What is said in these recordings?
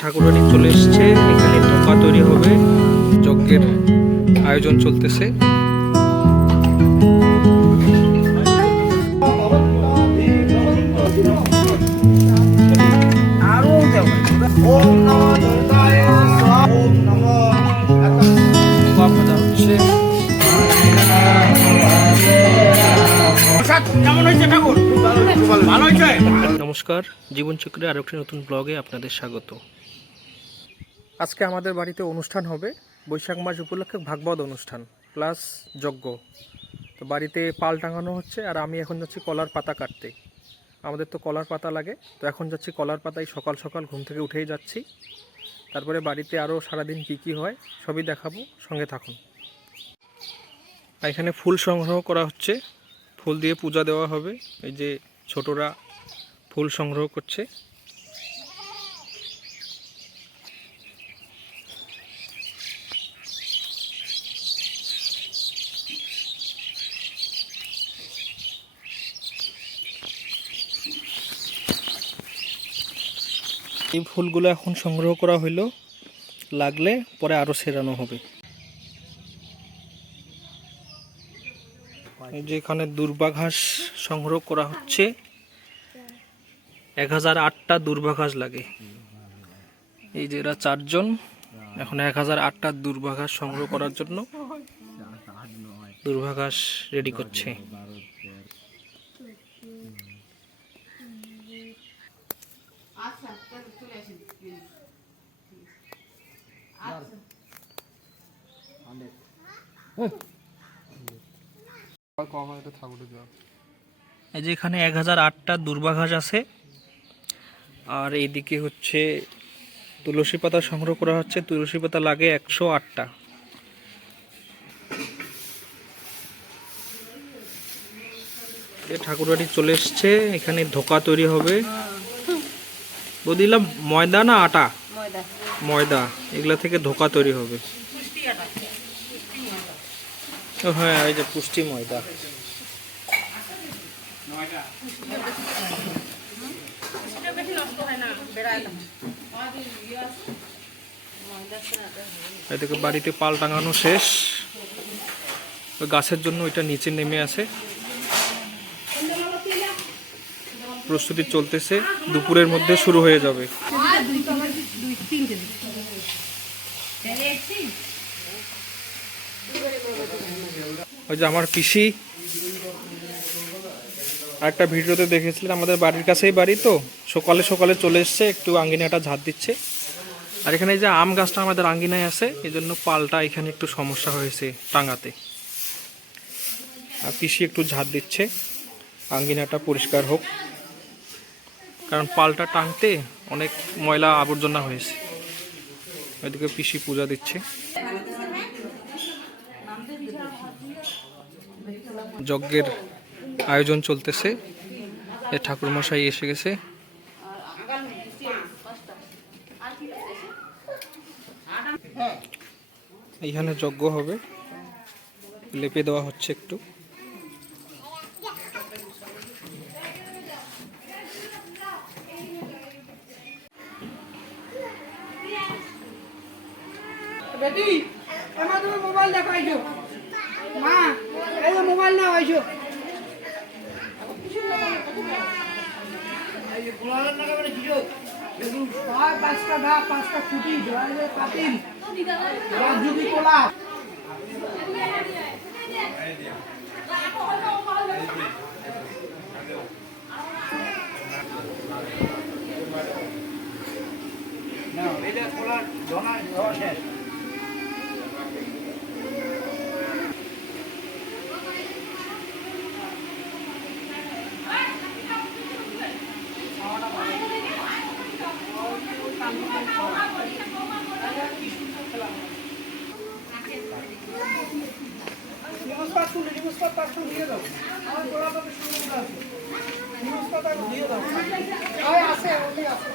ঠাকুরানি চলে এসছে। এখানে ধোকা তৈরি হবে, যজ্ঞের আয়োজন চলতেছে। নমস্কার, জীবনচক্রে আরো একটি নতুন ব্লগে আপনাদের স্বাগত। আজকে আমাদের বাড়িতে অনুষ্ঠান হবে, বৈশাখ মাস উপলক্ষে ভাগবত অনুষ্ঠান প্লাস যজ্ঞ। তো বাড়িতে পাল টাঙানো হচ্ছে, আর আমি এখন যাচ্ছি কলার পাতা কাটতে। আমাদের তো কলার পাতা লাগে, তো এখন যাচ্ছি কলার পাতায়। সকাল সকাল ঘুম থেকে উঠেই যাচ্ছি। তারপরে বাড়িতে আরও সারাদিন কী হয় সবই দেখাবো, সঙ্গে থাকুন। এখানে ফুল সংগ্রহ করা হচ্ছে, ফুল দিয়ে পূজা দেওয়া হবে। এই যে ছোটরা ফুল সংগ্রহ করছে। এই ফুলগুলো এখন সংগ্রহ করা হইলো, লাগলে পরে আরো ছেড়ানো হবে। যেখানে দুর্বা ঘাস সংগ্রহ করা হচ্ছে, 1008টা দুর্বা ঘাস লাগে। এই যে এরা 4 জন এখন 1008টা দুর্বা ঘাস সংগ্রহ করার জন্য দুর্বা ঘাস রেডি করছে। এই যে এখানে 1008টা দুর্বা ঘাস আছে, আর এইদিকে হচ্ছে তুলসী পাতা সংগ্রহ করা হচ্ছে। তুলসী পাতা লাগে 108টা। ঠাকুরবাড়ি চলে এসছে। এখানে ধোকা তৈরি হবে। বদিলাম ময়দা না আটা? ময়দা। এগুলা থেকে ধোকা তৈরি হবে। হ্যাঁ, এই যে পুষ্টি ময়দা। এদিকে বাড়িতে পাল টাঙানো শেষ, ওই গাছের জন্য ওইটা নিচে নেমে আসে। প্রস্তুতি চলতেছে, দুপুরের মধ্যে শুরু হয়ে যাবে। ওই যে আমার পিসি আরেকটা ভিডিওতে দেখেছিলেন, আমাদের বাড়ির কাছেই বাড়ি, তো সকালে সকালে চলে এসছে, একটু আঙ্গিনাটা ঝাড় দিচ্ছে। আর এখানে যে আম গাছটা আমাদের আঙ্গিনায় আছে, এই জন্য পালটা এখানে একটু সমস্যা হয়েছে টাঙাতে। আর পিসি একটু ঝাড় দিচ্ছে, আঙ্গিনাটা পরিষ্কার হোক, কারণ পালটা টাঙতে অনেক ময়লা আবর্জনা হয়েছে। ওইদিকে পিসি পূজা দিচ্ছে। যজ্ঞের আয়োজন চলতেছে। এ ঠাকুরমশাই এসে গেছে। এইখানে যজ্ঞ হবে, লেপে দেওয়া হচ্ছে একটু। বেটি এমা তুমি মোবাইল দেখাইছো, মা এই মোবাইল না হইছো। এই যে গোলার না কেমন ভিডিও দেখুন, পাঁচটা ফুটি জলে পাতিল রাজুবি কোলা। না এটা কোলা জনা শেষ। দিয়ে দাও, আমার গোড়া পাবে সুন্দর আছে, দিয়ে দাও। আছে ওই আছে।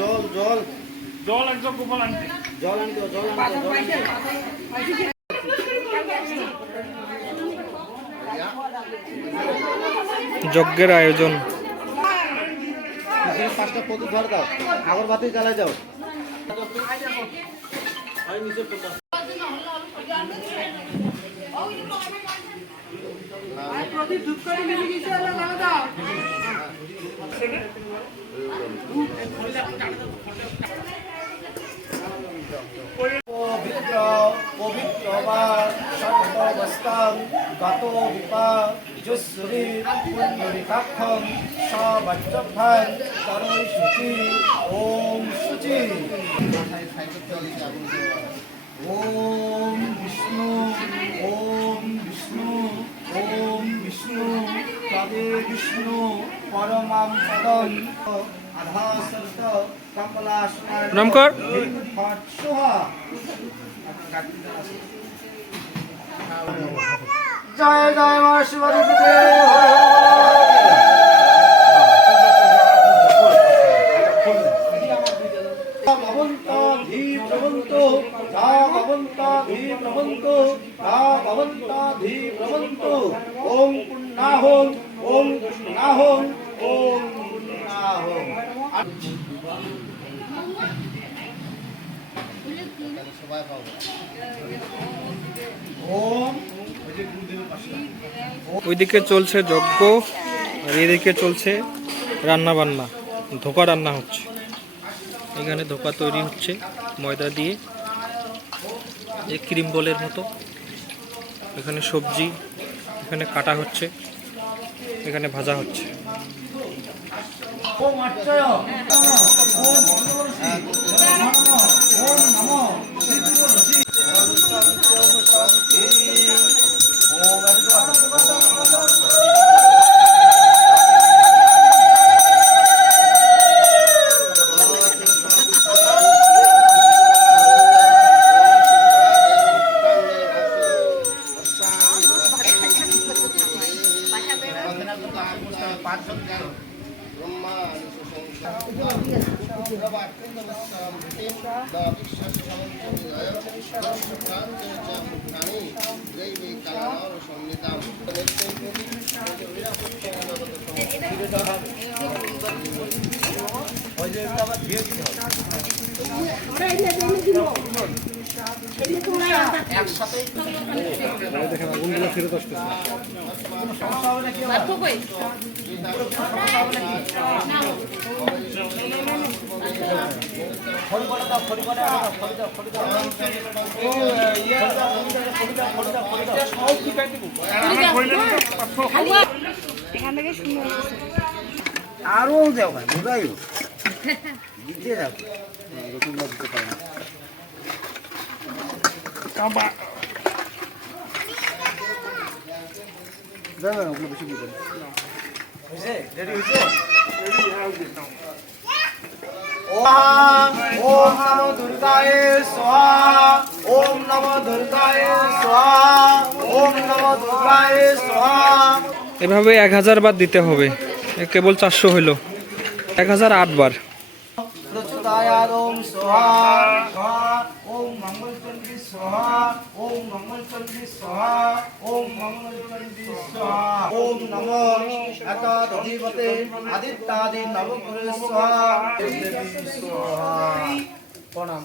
জল জল জল একদম গোপাল আনতে জল আনি দাও জল আনি দাও যজ্ঞের আয়োজন। পাঁচটা প্রদীপ ধরে দাও আগরবাতি জ্বালা যাও প্রদীপ ধূপকাঠি নিয়ে গেছে দাদা পবিত্র পবিত্র বা সর্ববস্তাং গাতো বিপা যশ্বরী পুণ্যরিকাক্ষং সবাচ্চভান করৈ শুচি ওম শুচি ওম বিষ্ণু ওম বিষ্ণু ওম বিষ্ণু তদে বিষ্ণু পরমাম পদম আধাসর্ত কমলাসনার প্রণাম কর। ফট সোহা জয় জয় মা শিবদেবী ভবন্ত ধী প্রবন্ত ধা ভবন্ত ধী প্রবন্ত ধা ভবন্ত ধী প্রবন্ত ওম পুণ্যাহং ওম পুণ্যাহং ওম পুণ্যাহং ওম ওইদিকে চলছে যজ্ঞ আর এদিকে চলছে রান্না বান্না, ধোকা রান্না হচ্ছে। এখানে ধোকা তৈরি হচ্ছে ময়দা দিয়ে, এই ক্রিম বলের মতো। এখানে সবজি এখানে কাটা হচ্ছে, এখানে ভাজা হচ্ছে। ওম আচ্ছয় ওম ভগবতী ওম নমো শিবরসি ওম শান্তি ওম আরো যাও ভাই বোঝাই দিতে রাখো এরকম দিতে পারে না যাবে না ওগুলো বেশি দিতে হয়েছে রেডি হয়েছে ওম নমো দুর্গায়ে স্বাহা ওম নমো দুর্গায়ে স্বাহা ওম নমো দুর্গায়ে স্বাহা। এভাবে 1000 বার দিতে হবে। কেবল 400 হইলো, 1008 বার। প্রচুদায়াদ ওম স্বাহা স্বাহা ওম মঙ্গলচণ্ডী স্বাহা ওম মঙ্গলচণ্ডী স্বাহা ওম মঙ্গলচণ্ডী স্বাহা ওম নমো একাদধিপতে আদিত্যাদি নবগ্রহে স্বাহা স্বাহা। প্রণাম।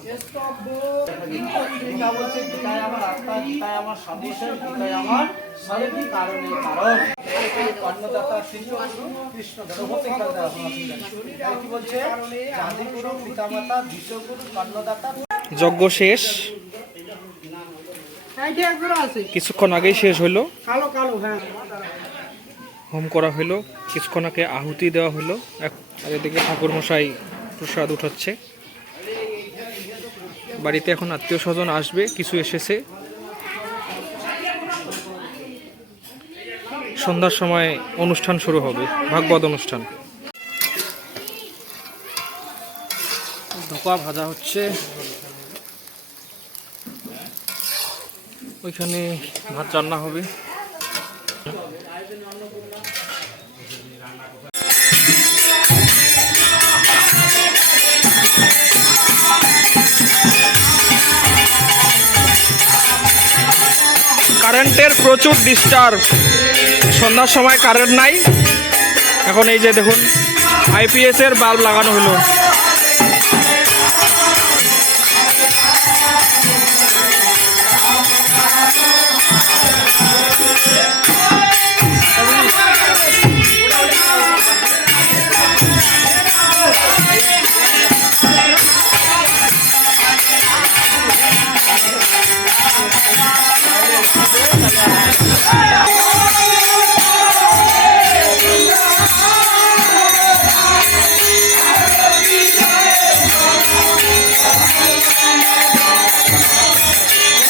গীতা বলছে গীতায় আমার আত্মা, গীতায় আমার সর্বস্ব, গীতায় আমার সর্বি কারণে কারণ। কর্ণদাতা কৃষ্ণ দ্রৌপদী কি বলছে? আদিগুরু পিতামাতা বিশ্বগুরু কর্ণদাতা। যজ্ঞ শেষ, কিছুক্ষণ আগেই শেষ হলো। কালো কালো হ্যাঁ হোম করা হলো, কিছুক্ষণ আগে আহুতি দেওয়া হলো। আর এদিকে ঠাকুর মশাই প্রসাদ উঠাচ্ছে। বাড়িতে এখন আত্মীয় স্বজন আসবে, কিছু এসেছে। সন্ধ্যার সময় অনুষ্ঠান শুরু হবে, ভাগবত অনুষ্ঠান। ধোকা ভাজা হচ্ছে, ওইখানে ভাত রান্না হবে। প্রচুর ডিস্টার্ব, সন্ধ্যার সময় কারেন্ট নাই। এখন এই যে দেখুন আইপিএস এর বাল্ব লাগানো হলো।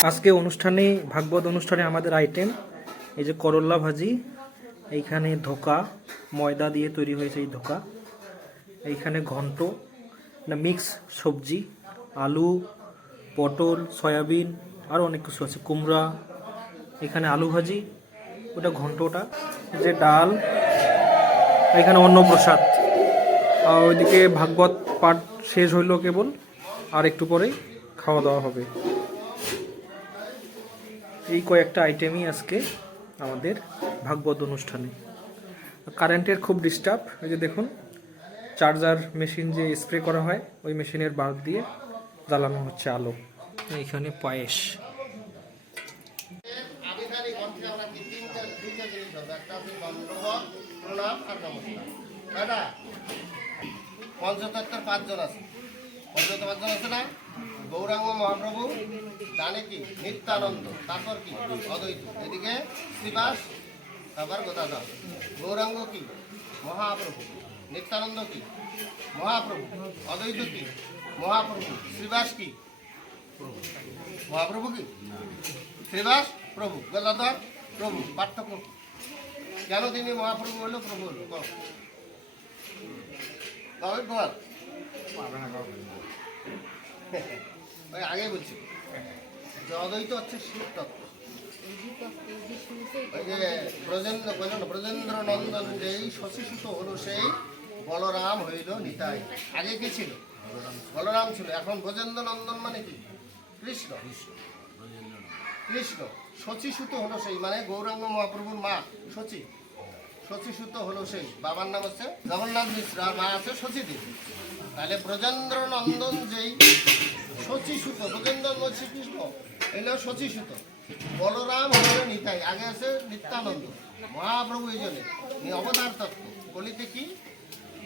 আজকে অনুষ্ঠানে, ভাগবত অনুষ্ঠানে আমাদের আইটেম এই যে করল্লা ভাজি, এইখানে ধোকা, ময়দা দিয়ে তৈরি হয়েছে এই ধোকা, এইখানে ঘন্ট, মিক্স সবজি, আলু, পটল, সয়াবিন, আরও অনেক কিছু আছে, কুমড়া, এখানে আলু ভাজি, ওটা ঘন্টটা, যে ডাল, এখানে অন্নপ্রসাদ। আর ওইদিকে ভাগবত পাঠ শেষ হইল কেবল, আর একটু পরেই খাওয়া দাওয়া হবে। এই কয়েকটা আইটেমই আজকে আমাদের ভাগবত অনুষ্ঠানে। কারেন্টের খুব ডিস্টার্ব। এই যে দেখুন চার্জার মেশিন যে স্প্রে করা হয়, ওই মেশিনের বাল্ব দিয়ে জ্বালানো হচ্ছে আলো। এইখানে পায়েস। পঞ্চতত্ত্বের 5 জন আছে, না? গৌরাঙ্গ মহাপ্রভু, জানে কি নিত্যানন্দ, তারপর কি অদ্বৈত, এদিকে শ্রীবাস, তারপর গদাধর। গৌরাঙ্গ কি মহাপ্রভু, নিত্যানন্দ কি মহাপ্রভু, অদ্বৈত কি মহাপ্রভু, শ্রীবাস কি মহাপ্রভু, কি শ্রীবাস প্রভু, গদাধর প্রভু। পার্থক্য কি? কেন তিনি মহাপ্রভু হলো, প্রভু হলো? বল। ওই আগে বলছি যে অদ্বৈত হচ্ছে শিব তত্ত্ব। ওই যে ব্রজেন্দ্র নন্দন যেই শশীসুত হলো সেই বলরাম হইল নিতাই। আগে কি ছিল? বলরাম ছিল। এখন ব্রজেন্দ্র নন্দন মানে কি? কৃষ্ণ। কৃষ্ণ শচীসুত হলো সেই, মানে গৌরাঙ্গ মহাপ্রভুর মা শচী। শচীসুত হলো সেই, বাবার নাম হচ্ছে জগন্নাথ মিশ্র, আর মা আছে শচীদেবী। তাহলে ব্রজেন্দ্র নন্দন যেই শচীসুত, ব্রজেন্দ্র শ্রীকৃষ্ণ এলো শচীসুত, বলরাম হলো নিতাই, আগে আছে নিত্যানন্দ। মহাপ্রভু এই জন্য অবতার তত্ত্ব। কলিতে কি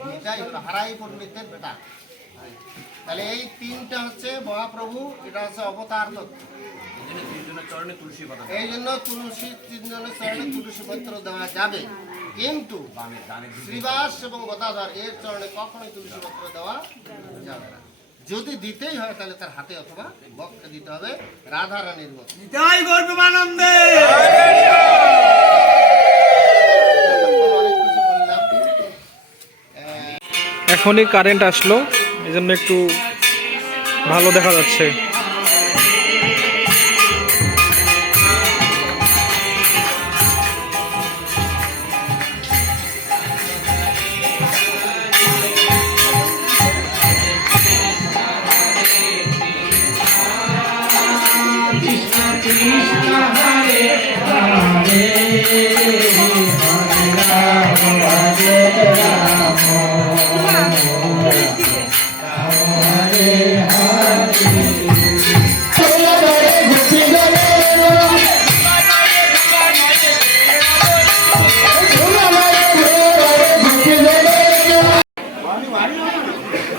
নিতাই হলো হারাই পণ্ডিতের বেটা। তাহলে এই তিনটা হচ্ছে মহাপ্রভু, এটা হচ্ছে অবতার তত্ত্ব। এই জন্য তুলসী, 3 জনের চরণে তুলসী পত্র দেওয়া যাবে, কিন্তু শ্রীবাস এবং গদাধর এর চরণে কখনোই তুলসী পত্র দেওয়া যাবে না। যদি দিতেই হয় তাহলে তার হাতে অথবা বক্ষে দিতে হবে, রাধা রানীর মতো। এখনই কারেন্ট আসলো, এই জন্য একটু ভালো দেখা যাচ্ছে।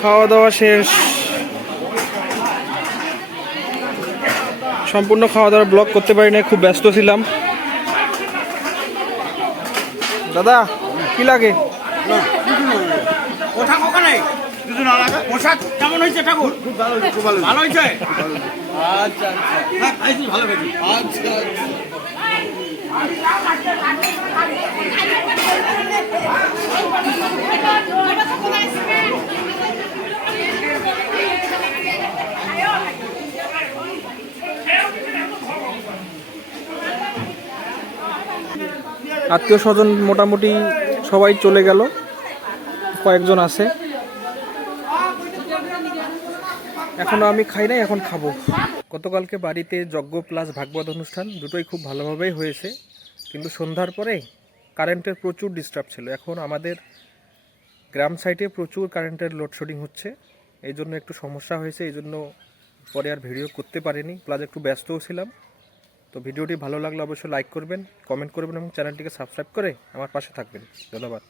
খাওয়া দাওয়া শেষ, সম্পূর্ণ খাওয়া দাওয়ার ব্লগ করতে পারি না, খুব ব্যস্ত ছিলাম। দাদা কি লাগে? প্রসাদ কেমন হয়েছে ঠাকুর? খুব ভালো হয়েছে, খুব ভালো হয়েছে। আচ্ছা ভালো হয়েছে। আচ্ছা আত্মীয় স্বজন মোটামুটি সবাই চলে গেল, কয়েকজন আছে। এখনো আমি খাই নাই, এখন খাবো। গতকালকে বাড়িতে যজ্ঞ প্লাস ভাগবত অনুষ্ঠান দুটোই খুব ভালোভাবেই হয়েছে, কিন্তু সন্ধ্যার পরে কারেন্টের প্রচুর ডিস্টার্ব ছিল। এখন আমাদের গ্রাম সাইডে প্রচুর কারেন্টের লোডশেডিং হচ্ছে, এই জন্য একটু সমস্যা হয়েছে, এই জন্য পরে আর ভিডিও করতে পারিনি, প্লাস একটু ব্যস্তও ছিলাম। তো ভিডিওটি ভালো লাগলে অবশ্যই লাইক করবেন, কমেন্ট করবেন এবং চ্যানেলটিকে সাবস্ক্রাইব করে আমার পাশে থাকবেন। ধন্যবাদ।